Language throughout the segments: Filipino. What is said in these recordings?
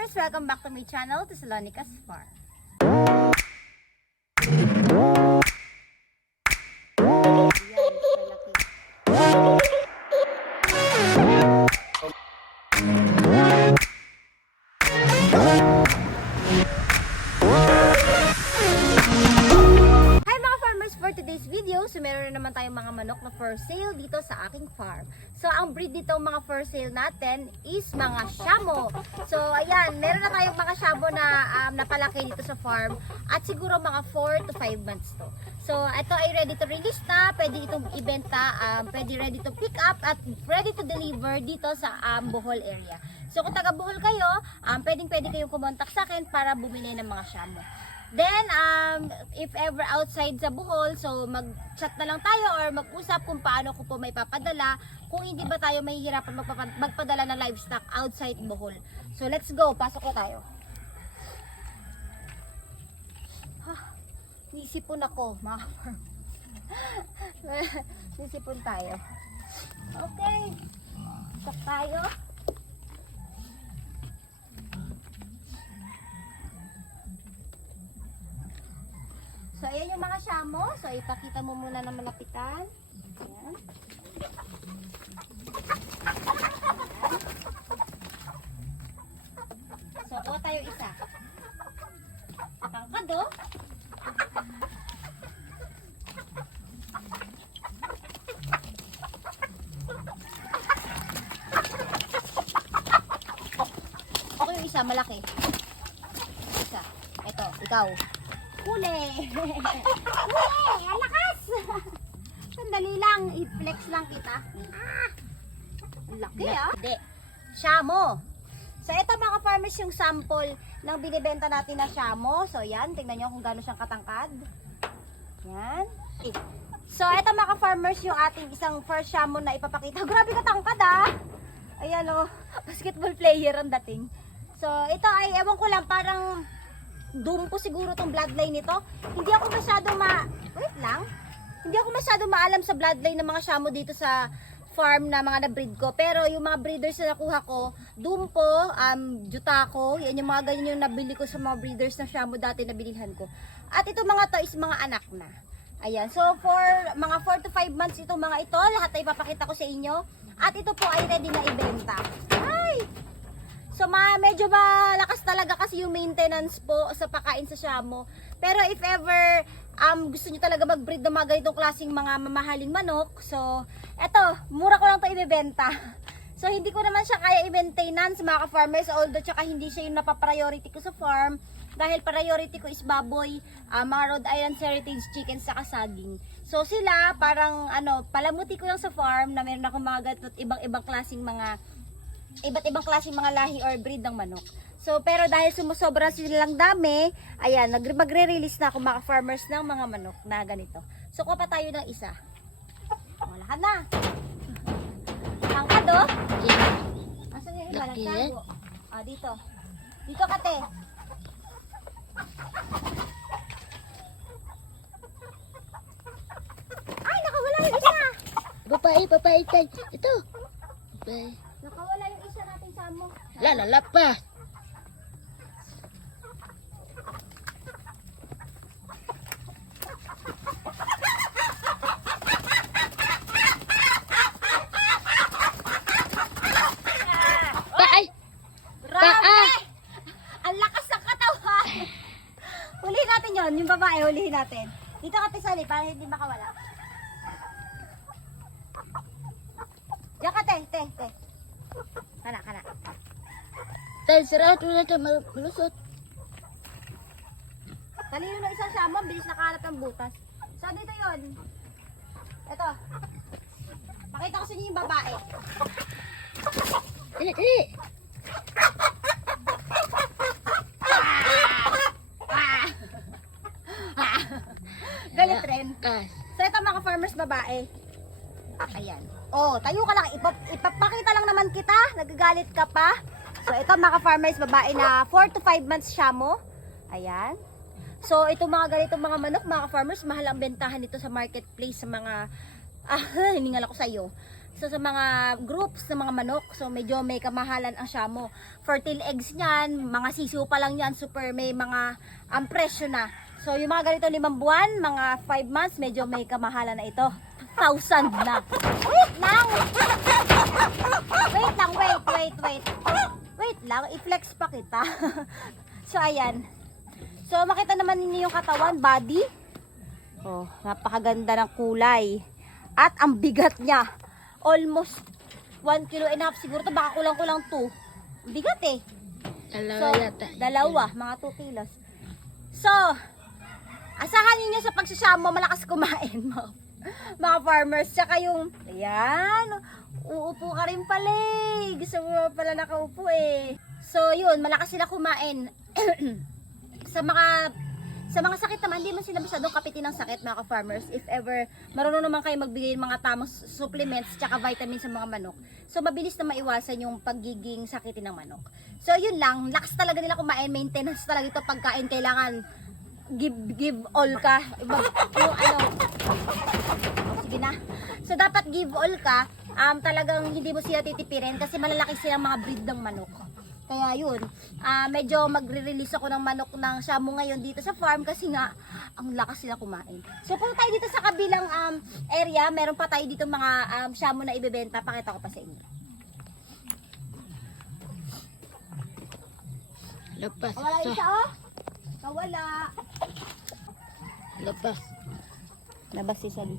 farmers! Welcome back to my channel, to Salonica's Farm. For today's video, so meron na naman tayong mga manok na for sale dito sa aking farm. So ang breed dito mga for sale natin is mga Shamo. So ayan, meron na tayong mga Shamo na napalaki dito sa farm at siguro mga 4 to 5 months to. So ito ay ready to release na, pwede itong ibenta, pwede ready to pick up at ready to deliver dito sa Bohol area. So kung taga Bohol kayo, pwede kayong kumontak sa akin para bumili ng mga Shamo. Then, if ever outside sa Bohol, so mag-chat na lang tayo or mag-usap kung paano ko po may papadala. Kung hindi ba tayo mahihirapan magpadala ng livestock outside Bohol. So, let's go. Pasok na tayo. Nisipon ako, mga nisipon tayo. Okay. Pasok tayo. So, ayan yung mga Shamo. So, ipakita mo muna ng malapitan. Ayan. So, kuha tayo isa. Tangkad, oh. Ako yung isa, malaki. Isa. Ito, ikaw. Huli! Huli! Ang lakas! Sandali lang, i-flex lang kita. Ang laki Hindi. Shamo! So ito mga farmers yung sample ng binibenta natin na Shamo. So yan, tingnan nyo kung gaano siyang katangkad. Yan. So ito mga farmers yung ating isang first Shamo na ipapakita. Grabe katangkad Ayan o, basketball player ang dating. So ito ay, ewan ko lang, parang doon ko siguro tong bloodline nito. Hindi ako masyado Hindi ako masyado maalam sa bloodline ng mga Shamo dito sa farm na mga na-breed ko. Pero yung mga breeders na nakuha ko, Dumpo, Jutako, yan yung mga ganyan yung nabili ko sa mga breeders na Shamo dati na binilhan ko. At ito mga to is mga anak na. Ayan. So for mga 4 to 5 months itong mga ito, lahat ay ipapakita ko sa inyo. At ito po ay ready na ibenta. Ay! So medyo malakas talaga kasi yung maintenance po sa pakain sa Shamo. Pero if ever gusto niyo talaga mag-breed ng mga ganitong klaseng mga mamahaling manok, so eto, mura ko lang 'to ibebenta. So hindi ko naman siya kaya i-maintenance mga ka-farmers, although tsaka hindi siya yung napapriority ko sa farm dahil priority ko is baboy, mga Rhode Island Heritage chickens sa saging. So sila parang palamuti ko lang sa farm na meron akong mga ganito ibang klaseng mga iba't ibang klaseng mga lahi or breed ng manok. So, pero dahil sumusobra silang dami, ayan, magre-release na ako mga farmers ng mga manok na ganito. So, kuha pa tayo ng isa. Wala na. Tangkad, oh. Asan yung iba? Nagtago. Dito. Dito, kate. Ay, nakawala yung isa. Babae tayo. Ito. Babae. Nakawala yung isa nating Shamo. Lalala pa. Baay. Grabe! Ang lakas ng katawan. Hulihin natin yon, yung babae, hulihin natin. Dito ka tisali para hindi makawala. Diyan ka, te. Kana. Tayo, sarado na ito. Malusot. Talino na isang Shamo, bilis nakahanap ng butas. Saan dito yun? Ito. Pakita ko sa inyo yung babae. Dali. Galit rin. Kas. So ito mga farmers babae. Ayan. Oh, tayo ka lang. Ipapakita lang naman kita. Nagagalit ka pa. So ito mga farmers babae na 4 to 5 months Shamo. Ayan. So ito mga ganitong mga manok mga farmers, mahal ang bentahan nito sa marketplace sa mga hiningal ako sa iyo. So sa mga groups ng mga manok, so medyo may kamahalan ang Shamo. Fertile eggs niyan, mga sisiw pa lang yan, super may mga presyo na. So yung mga ganito 5 buwan, mga 5 months, medyo may kamahalan na ito. 1,000 na. Wait lang! Wait lang, wait. Wait lang, i-flex pa kita. So ayan. So makita naman ninyo yung katawan, body. Oh, napakaganda ng kulay. At ang bigat niya. Almost 1 kilo and a half siguro to, baka kulang-kulang 2. Bigat eh. Dalawa yata. Dalawa, mga 2 kilos. So, asahan niyo sa pagsasamo, malakas kumain mo. Mga farmers, tsaka yung, ayan, uupo ka rin pala eh. Gusto mo pala nakaupo eh. So, yun, malakas sila kumain. Sa mga sakit naman, hindi man sila masyadong kapitin ng sakit mga ka-farmers. If ever, marunong naman kayo magbigay ng mga tamang supplements tsaka vitamins sa mga manok. So, mabilis na maiwasan yung pagiging sakitin ng manok. So, yun lang. Lakas talaga nila kumain. Maintenance talaga ito pagkain. Kailangan give all ka. Yung ano. Sige na. So, dapat give all ka. Talagang hindi mo sila titipirin kasi malalaki silang mga breed ng manok. Kaya yun, medyo magre-release ako ng manok ng Shamo ngayon dito sa farm kasi nga, ang lakas sila kumain. So kung tayo dito sa kabilang area, meron pa tayo dito mga Shamo na ibebenta. Pakita ko pa sa inyo. Lepas. Wala isa oh? Nawala. Lepas. Labas si Sally.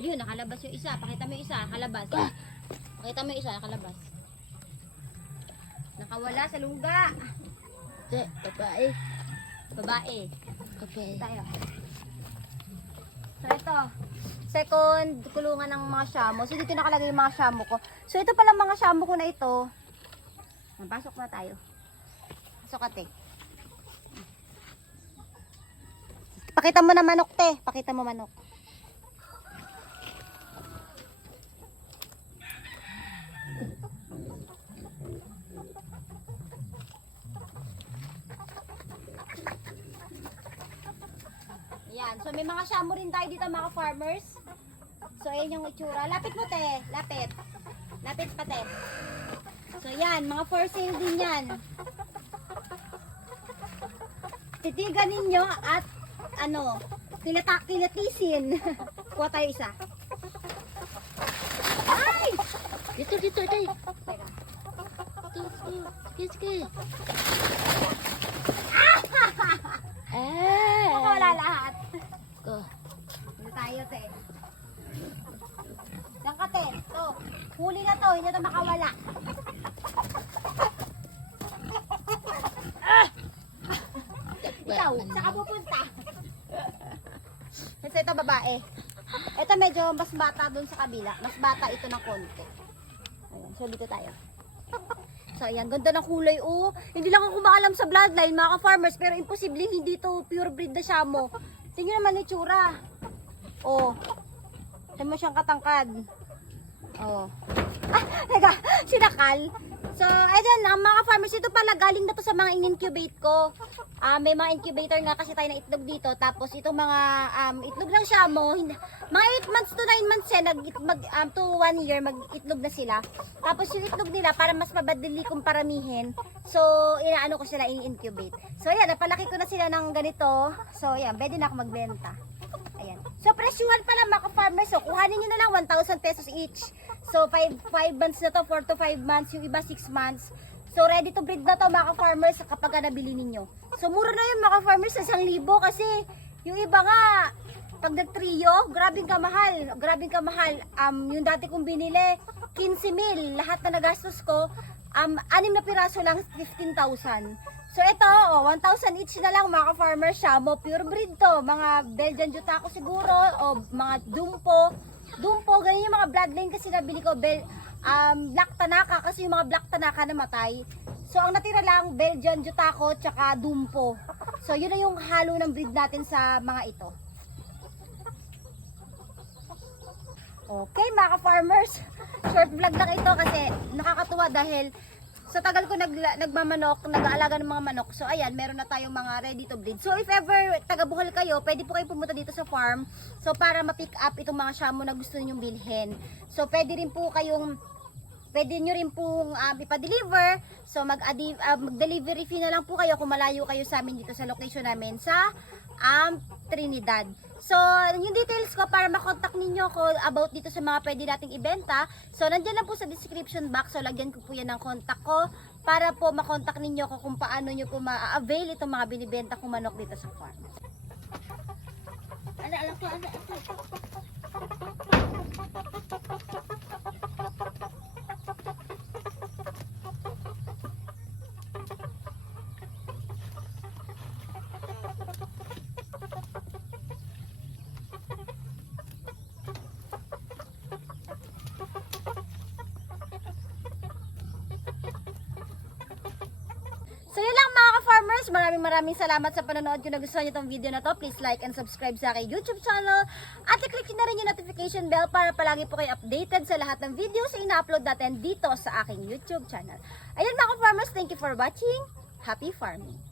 Yun, nakalabas yung isa. Pakita mo yung isa, nakalabas. Pakita mo yung isa, nakalabas. Nakawala sa lungga. Babae. Babae. Babae. Tayo. So ito, second kulungan ng mga Shamo. So dito nakalagay yung mga Shamo ko. So ito pala mga Shamo ko na ito. Pasok na tayo. Pasok ate. Pakita mo na manok te. Pakita mo manok. Yan. So may mga Shamo rin tayo dito mga farmers. So ayan yung itsura. Lapit mo te. Lapit. Lapit pa te. So yan. Mga for sale din yan. Titigan ninyo at ano, kilatisin. Kuha tayo isa. Ay! Dito, dito, dito. Teka. Sige. Baka wala lahat. Go. Dito tayo te. Yan ka te. To. Huli na to. Hindi na to makawala. Ikaw, saka pupunta. Kasi ito babae. Ito medyo mas bata dun sa kabila. Mas bata ito ng konti. Ayan, so dito tayo. So ayan, ganda ng kulay. Oh, hindi lang ako maalam sa bloodline mga ka-farmers, pero imposible hindi to pure breed na Shamo. Tingnan naman itsura. Oh. Tingnan mo siyang katangkad. Oh. Ah, teka, sinakal. So, ayan, ang mga farmers, ito pala galing na to sa mga in-incubate ko. May mga incubator nga kasi tayo na itlog dito. Tapos itong mga itlog ng Shamo, mga 8 months to 9 months yan, to 1 year, mag-itlog na sila. Tapos yung itlog nila, para mas mabadali kong paramihin, so inaano ko sila, in-incubate. So ayan, napalaki ko na sila ng ganito. So ayan, pwede na ako magbenta. Ayan. So presyuhan pala mga farmers, so kuhanin nyo na lang 1,000 pesos each. So 5 months na to, 4 to 5 months, yung iba 6 months. So ready to breed na to mga farmers kapag nabili ninyo. So mura na yun mga farmers sa 1,000 kasi yung iba nga pag nag-trio, grabing kamahal. Yung dati kong binili 15,000, lahat na nagastos ko 6 na piraso lang 15,000. So ito, 1,000 each na lang mga farmers. Shamo pure breed to, mga Belgian Jutaco siguro o mga Dumpo, ganyan yung mga bloodline kasi nabili ko. Black Tanaka kasi yung mga Black Tanaka namatay. So ang natira lang Belgian Jutaco tsaka Dumpo. So yun na yung halo ng breed natin sa mga ito. Okay mga farmers, short vlog lang ito kasi nakakatuwa dahil Sa tagal ko nag-aalaga ng mga manok. So ayan, meron na tayong mga ready to breed. So if ever taga Bohol kayo, pwede po kayong pumunta dito sa farm. So para ma-pick up itong mga shamo na gusto ninyong bilhin. So pwede nyo rin pong ipa-deliver. So mag-delivery fee na lang po kayo kung malayo kayo sa amin dito sa location namin sa Trinidad. So, yung details ko para makontak ninyo ko about dito sa mga pwede nating ibenta. So, nandiyan lang po sa description box. So, lagyan ko po yan ng contact ko para po makontak ninyo ko kung paano nyo po ma-avail itong mga binibenta kong manok dito sa farm. Ala ko, ala. So yun lang mga ka-farmers, maraming salamat sa panonood. Kung nagustuhan nyo itong video na to, please like and subscribe sa aking YouTube channel. At i-click na rin yung notification bell para palagi po kayo updated sa lahat ng videos na ina-upload natin dito sa aking YouTube channel. Ayun mga ka-farmers, thank you for watching. Happy farming!